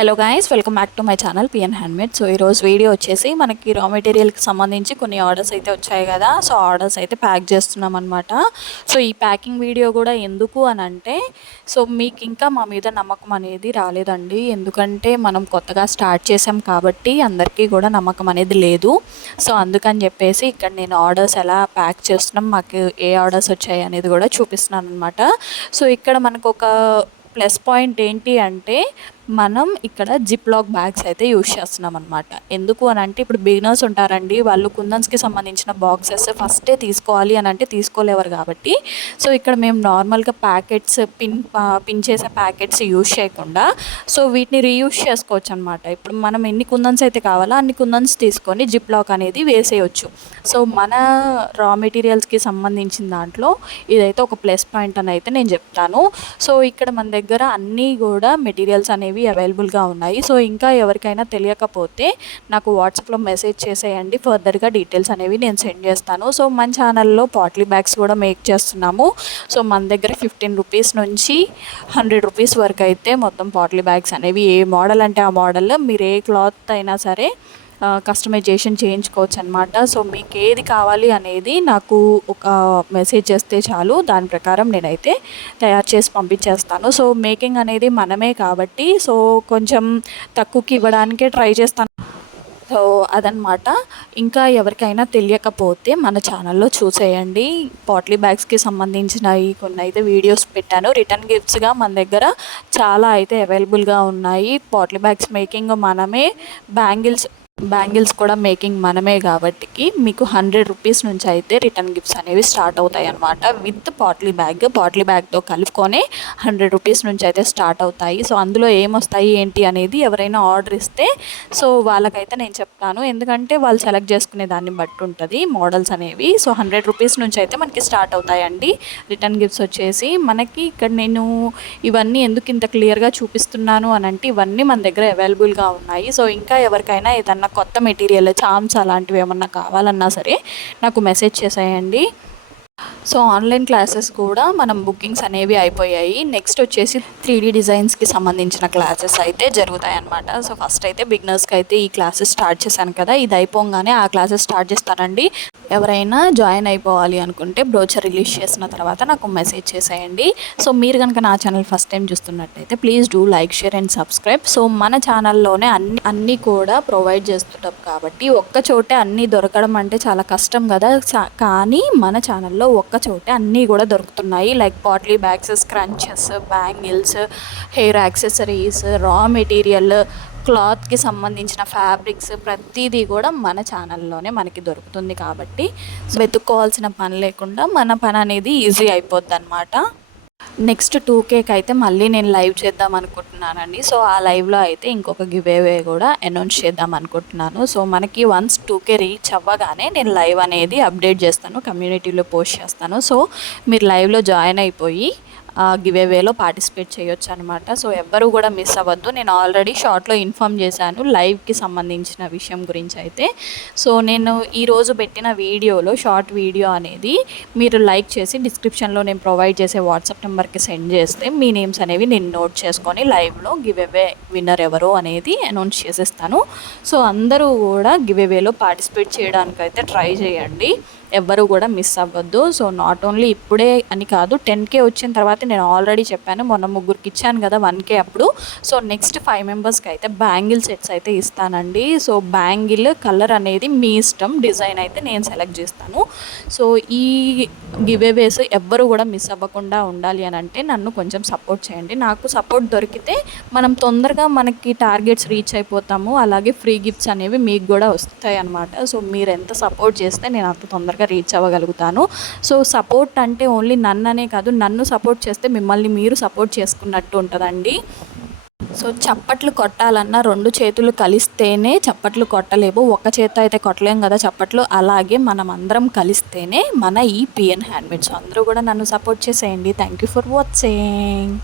Hello guys, welcome back to my channel PN handmade. So ఈరోజు video వచ్చేసి మనకి రా మెటీరియల్కి సంబంధించి కొన్ని ఆర్డర్స్ అయితే వచ్చాయి కదా. సో ఆర్డర్స్ అయితే ప్యాక్ చేస్తున్నాం అనమాట. సో ఈ ప్యాకింగ్ వీడియో కూడా ఎందుకు అని అంటే, సో మీకు ఇంకా మా మీద నమ్మకం అనేది రాలేదండి. ఎందుకంటే మనం కొత్తగా స్టార్ట్ చేసాం కాబట్టి అందరికీ కూడా నమ్మకం అనేది లేదు. సో అందుకని చెప్పేసి ఇక్కడ నేను ఆర్డర్స్ ఎలా ప్యాక్ చేస్తున్నాం, మాకు ఏ ఆర్డర్స్ వచ్చాయి అనేది కూడా చూపిస్తున్నాను అనమాట. సో ఇక్కడ మనకు ఒక ప్లస్ పాయింట్ ఏంటి అంటే, మనం ఇక్కడ జిప్ లాక్ బ్యాగ్స్ అయితే యూజ్ చేస్తున్నాం అనమాట. ఎందుకు అని అంటే, ఇప్పుడు బిగినర్స్ ఉంటారండి, వాళ్ళు కుందన్స్కి సంబంధించిన బాక్సెస్ ఫస్టే తీసుకోవాలి అని అంటే తీసుకోలేవారు కాబట్టి, సో ఇక్కడ మేము నార్మల్గా ప్యాకెట్స్ పిన్ చేసే ప్యాకెట్స్ యూజ్ చేయకుండా సో వీటిని రీయూజ్ చేసుకోవచ్చు అనమాట. ఇప్పుడు మనం ఎన్ని కుందన్స్ అయితే కావాలో అన్ని కుందన్స్ తీసుకొని జిప్ లాక్ అనేది వేసేయచ్చు. సో మన రా మెటీరియల్స్కి సంబంధించిన దాంట్లో ఇదైతే ఒక ప్లస్ పాయింట్ అని అయితే నేను చెప్తాను. సో ఇక్కడ మన దగ్గర అన్నీ కూడా మెటీరియల్స్ అనేవి అవైలబుల్గా ఉన్నాయి. సో ఇంకా ఎవరికైనా తెలియకపోతే నాకు వాట్సాప్లో మెసేజ్ చేసేయండి, ఫర్దర్గా డీటెయిల్స్ అనేవి నేను సెండ్ చేస్తాను. సో మన ఛానల్లో పాట్లీ బ్యాగ్స్ కూడా మేక్ చేస్తున్నాము. సో మన దగ్గర 15 రూపీస్ నుంచి 100 రూపీస్ వరకు అయితే మొత్తం పాట్లీ బ్యాగ్స్ అనేవి, ఏ మోడల్ అంటే ఆ మోడల్, మీరు ఏ క్లాత్ అయినా సరే కస్టమైజేషన్ చేయించుకోవచ్చు అనమాట. సో మీకు ఏది కావాలి అనేది నాకు ఒక మెసేజ్ చేస్తే చాలు, దాని ప్రకారం నేనైతే తయారు చేసి పంపించేస్తాను. సో మేకింగ్ అనేది మనమే కాబట్టి సో కొంచెం తక్కువకి ఇవ్వడానికే ట్రై చేస్తాను. సో అదనమాట. ఇంకా ఎవరికైనా తెలియకపోతే మన ఛానల్లో చూసేయండి. పాట్లీ బ్యాగ్స్కి సంబంధించినవి కొన్ని అయితే వీడియోస్ పెట్టాను. రిటర్న్ గిఫ్ట్స్గా మన దగ్గర చాలా అయితే అవైలబుల్గా ఉన్నాయి. పాట్లీ బ్యాగ్స్ మేకింగ్ మనమే, బ్యాంగిల్స్ కూడా మేకింగ్ మనమే కాబట్టి మీకు 100 రూపీస్ నుంచి అయితే రిటర్న్ గిఫ్ట్స్ అనేవి స్టార్ట్ అవుతాయి అన్నమాట. విత్ పాట్లీ బ్యాగ్తో కలుపుకొని 100 రూపీస్ నుంచి అయితే స్టార్ట్ అవుతాయి. సో అందులో ఏమొస్తాయి ఏంటి అనేది ఎవరైనా ఆర్డర్ ఇస్తే సో వాళ్ళకైతే నేను చెప్తాను, ఎందుకంటే వాళ్ళు సెలెక్ట్ చేసుకునే దాన్ని బట్టి ఉంటుంది మోడల్స్ అనేవి. సో 100 రూపీస్ నుంచి అయితే మనకి స్టార్ట్ అవుతాయండి రిటర్న్ గిఫ్ట్స్ వచ్చేసి. మనకి ఇక్కడ నేను ఇవన్నీ ఎందుకు ఇంత క్లియర్గా చూపిస్తున్నాను అని అంటే, ఇవన్నీ మన దగ్గర అవైలబుల్గా ఉన్నాయి. సో ఇంకా ఎవరికైనా ఏదన్నా కొత్త మెటీరియల్, చామ్స్ అలాంటివి ఏమన్నా కావాలన్నా సరే నాకు మెసేజ్ చేసేయండి. సో ఆన్లైన్ క్లాసెస్ కూడా మనం బుకింగ్స్ అనేవి అయిపోయాయి. నెక్స్ట్ వచ్చేసి 3D డిజైన్స్కి సంబంధించిన క్లాసెస్ అయితే జరుగుతాయి అన్నమాట. సో ఫస్ట్ అయితే బిగినర్స్కి అయితే ఈ క్లాసెస్ స్టార్ట్ చేశాను కదా, ఇది అయిపోగానే ఆ క్లాసెస్ స్టార్ట్ చేస్తానండి. ఎవరైనా జాయిన్ అయిపోవాలి అనుకుంటే బ్రోచర్ రిలీజ్ చేసిన తర్వాత నాకు మెసేజ్ చేసేయండి. సో మీరు కనుక నా ఛానల్ ఫస్ట్ టైం చూస్తున్నట్టయితే please do like, share and subscribe. So మన ఛానల్లోనే అన్నీ కూడా ప్రొవైడ్ చేస్తుంటాం కాబట్టి ఒక్క చోటే అన్నీ దొరకడం అంటే చాలా కష్టం కదా. కానీ మన ఛానల్లో ఒక్క చోటే అన్నీ కూడా దొరుకుతున్నాయి. Like potli bags, scrunchies, bangles, hair accessories, raw material, క్లాత్కి సంబంధించిన ఫ్యాబ్రిక్స్, ప్రతిదీ కూడా మన ఛానల్లోనే మనకి దొరుకుతుంది కాబట్టి వెతుక్కోవాల్సిన పని లేకుండా మన పని అనేది ఈజీ అయిపోద్ది అనమాట. నెక్స్ట్ 2Kకి అయితే మళ్ళీ నేను లైవ్ చేద్దాం అనుకుంటున్నానండి. సో ఆ లైవ్లో అయితే ఇంకొక గివ్ అవే కూడా అనౌన్స్ చేద్దాం అనుకుంటున్నాను. సో మనకి వన్స్ 2K రీచ్ అవ్వగానే నేను లైవ్ అనేది అప్డేట్ చేస్తాను, కమ్యూనిటీలో పోస్ట్ చేస్తాను. సో మీరు లైవ్లో జాయిన్ అయిపోయి గివ్ అవేలో పార్టిసిపేట్ చేయొచ్చు అనమాట. సో ఎవ్వరూ కూడా మిస్ అవ్వద్దు. నేను ఆల్రెడీ షార్ట్లో ఇన్ఫామ్ చేశాను లైవ్కి సంబంధించిన విషయం గురించి అయితే. సో నేను ఈరోజు పెట్టిన వీడియోలో షార్ట్ వీడియో అనేది మీరు లైక్ చేసి డిస్క్రిప్షన్లో నేను ప్రొవైడ్ చేసే వాట్సాప్ నెంబర్కి సెండ్ చేస్తే మీ నేమ్స్ అనేవి నేను నోట్ చేసుకొని లైవ్లో గివ్ అవే విన్నర్ ఎవరో అనేది అనౌన్స్ చేసేస్తాను. సో అందరూ కూడా గివ్ అవేలో పార్టిసిపేట్ చేయడానికైతే ట్రై చేయండి, ఎవ్వరూ కూడా మిస్ అవ్వద్దు. సో నాట్ ఓన్లీ ఇప్పుడే అని కాదు, 10K వచ్చిన తర్వాత నేను ఆల్రెడీ చెప్పాను, మొన్న 3కి ఇచ్చాను కదా 1K అప్పుడు. సో నెక్స్ట్ 5 మెంబర్స్కి అయితే బ్యాంగిల్ సెట్స్ అయితే ఇస్తానండి. సో బ్యాంగిల్ కలర్ అనేది మీ ఇష్టం, డిజైన్ అయితే నేను సెలెక్ట్ చేస్తాను. సో ఈ గివ్ అవేస్ ఎవ్వరూ కూడా మిస్ అవ్వకుండా ఉండాలి అని అంటే నన్ను కొంచెం సపోర్ట్ చేయండి. నాకు సపోర్ట్ దొరికితే మనం తొందరగా మనకి టార్గెట్స్ రీచ్ అయిపోతాము, అలాగే ఫ్రీ గిఫ్ట్స్ అనేవి మీకు కూడా వస్తాయి అన్నమాట. సో మీరు ఎంత సపోర్ట్ చేస్తే నేను అంత తొందరగా రీచ్ అవ్వగలుగుతాను. సో సపోర్ట్ అంటే ఓన్లీ నన్ననే కాదు, నన్ను సపోర్ట్ చేస్తే మిమ్మల్ని మీరు సపోర్ట్ చేసుకున్నట్టు ఉంటుందండి. సో చప్పట్లు కొట్టాలన్నా 2 చేతులు కలిస్తేనే చప్పట్లు కొట్టలేవు, ఒక్క చేత్తో అయితే కొట్టలేం కదా చప్పట్లు. అలాగే మనం అందరం కలిస్తేనే మన ఈ పిఎన్ హ్యాండ్మేడ్స్. అందరూ కూడా నన్ను సపోర్ట్ చేసేయండి. Thank you for watching.